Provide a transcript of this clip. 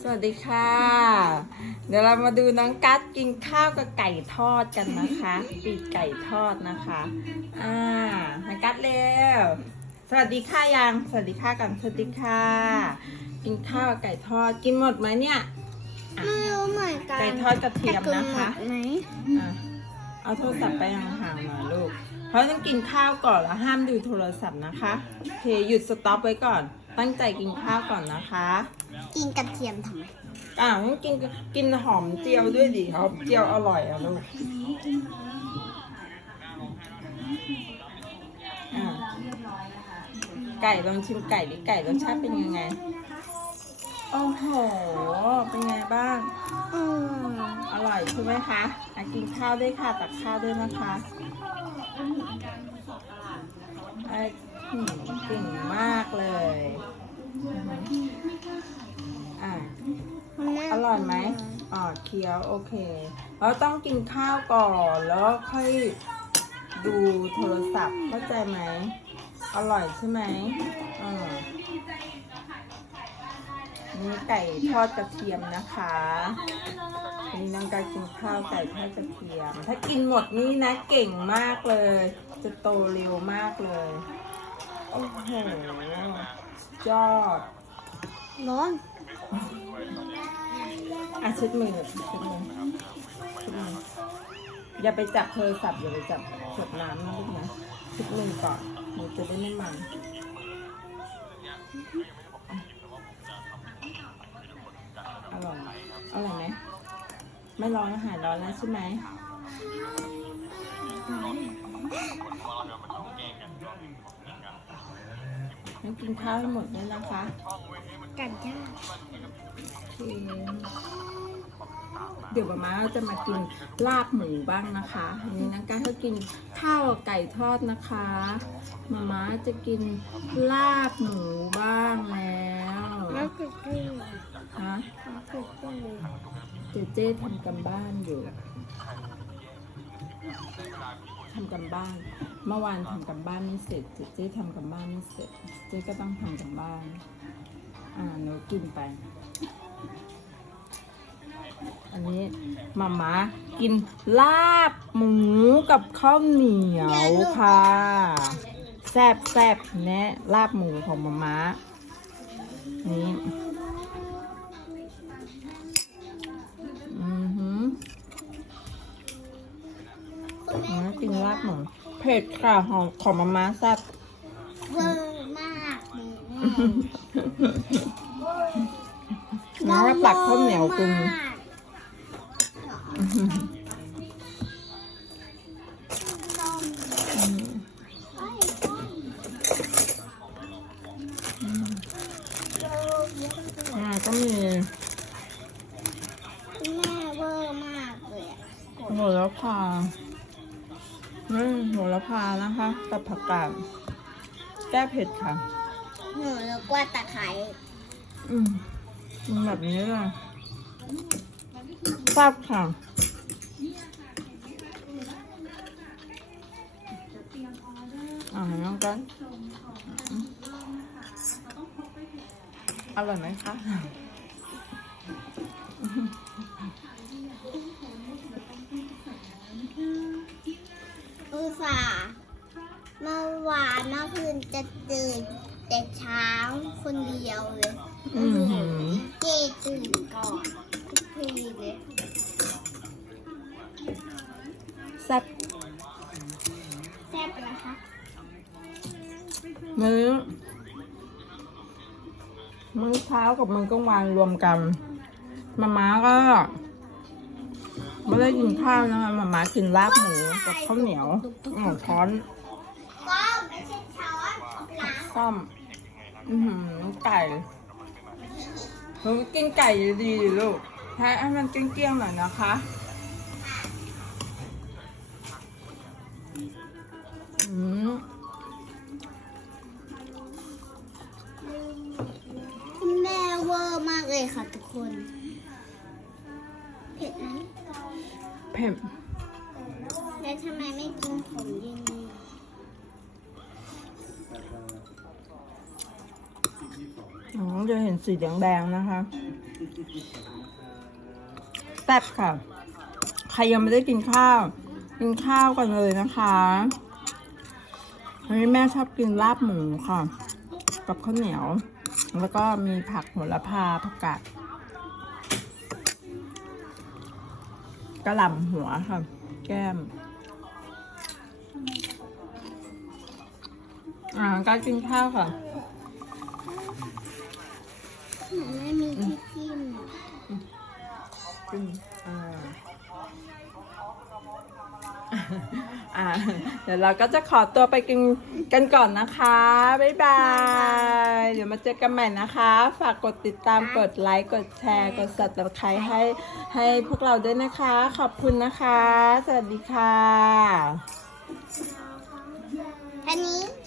สวัสดีค่ะ เดี๋ยวเรามาดูน้องกัดกินข้าวกับไก่ทอดกันนะคะปีกไก่ทอดนะคะ อ่าน้องกัดเร็ว สวัสดีค่ะยัง สวัสดีค่ะกันสวัสดีค่ะ กินข้าวกับไก่ทอด กินหมดไหมเนี่ยอะไม่รู้เหมือนกันไก่ทอดกระเทียมนะคะแต่กินหมดไหมอะเอาโทรศัพท์ไปห่างๆหน่อยลูก เพราะต้องกินข้าวก่อนแล้วห้ามดูโทรศัพท์นะคะโอเคหยุดสต็อปไว้ก่อน ตั้งใจกินข้าวก่อนนะคะ กินกระเทียมทำไมอ่างั้นกินกินหอมเจียวด้วยดิครับเจียวอร่อยอะลูกอ่าไก่ลองชิมไก่ดิไก่รสชาติเป็นยังไง โอ้โห เป็นไงบ้าง อืมอร่อยใช่ไหมคะอะกินข้าวด้วยค่ะ ตักข้าวด้วยนะคะไอ้หืม เก่งมากเลยอือหืออะอร่อยไหมอ๋อเคี้ยวโอเคเราต้องกินข้าวก่อนแล้วค่อยดูโทรศัพท์เข้าใจไหม อร่อยใช่ไหมอ่านี่ไก่ทอดกระเทียมนะคะนี่น้องกายกินข้าวไก่ทอดกระเทียม ถ้ากินหมดนี่นะเก่งมากเลย จะโตเร็วมากเลย โอ้โหยอด ร้อนอะเช็ดมือเช็ดมือเช็ดมืออย่าไปจับโทรศัพท์อย่าไปจับขวดน้ำนะลูกนะเช็ดมือก่อนหนูจะได้ไม่มันอร่อยอร่อยไหมไม่ร้อนอาหารร้อนแล้วใช่ไหม งั้นกินข้าวให้หมดเลยนะคะกันย่าเดี๋ยวมาม่าจะมากินลาบหมูบ้างนะคะอันนี้นังก้าก็กินข้าวกับไก่ทอดนะคะ มาม่าจะกินลาบหมูบ้างแล้วแล้วก็กินฮะแล้วก็กินเจเจ้ทำกันบ้านอยู่ทำกันบ้าน เมื่อวานทำกันบ้านไม่เสร็จเจเจ้ทำกันบ้านไม่เสร็จ เจ๊ก็ต้องทำกันบ้าน อ่าหนูกินไป อันนี้มาม่ากินลาบหมูกับข้าวเหนียวค่ะแซบแซบแนะลาบหมูของมาม่านี่ มาม่ากินลาบหมูเผ็ดค่ะของของมาม่าแซบเวอร์มากเลยน้องก็ตักข้าวเหนียวกินมากไอ้ต้นอ่าก็มีแม่เวอร์มากเลยอะโหระพา นี่โหระพานะคะ กับผักกาดแก้เผ็ดค่ะ หนูนึกว่าตะไคร้อืมมันแบบนี้เลยแซ่บค่ะ อ่าน้องกันอืมอร่อยไหมคะ ส่าเมื่อวานเมื่อคืนจะตื่นแต่เช้าคนเดียวเลยอือหือ เจตื่นก่อนทุกทีเลยแซ่บแซ่บนะคะมื้อมื้อเช้ากับมื้อกลางวันรวมกันมาม่าก็ ไม่ได้กินข้าวนะคะมามากินลาบหมูกับข้าวเหนียวหมูช้อนก็ไม่ใช่ช้อนล้างซ่อมอืมไก่หนูกินไก่ดีลูกให้ให้มันเกลี้ยงๆหน่อยนะคะ เผ็ด แล้วทำไมไม่กินผมเย็นอ๋อจะเห็นสีแดงๆนะคะแซ่บค่ะ ใครยังไม่ได้กินข้าว กินข้าวกันเลยนะคะวันนี้แม่ชอบกินลาบหมูค่ะ กับข้าวเหนียว แล้วก็มีผักโหระพาผักกาด ระหล่ำหัวค่ะ แก้มอ่าก็กินข้าวค่ะมันไม่มีที่จิ้มอืม อ่าอ่าเดี๋ยวเราก็จะขอตัวไปกินกันก่อนนะคะ บ๊ายบาย เดี๋ยวมาเจอกันใหม่นะคะ ฝากกดติดตาม กดไลค์ กดแชร์ กด subscribe ให้ให้พวกเราด้วยนะคะ ขอบคุณนะคะ สวัสดีค่ะแค่นี้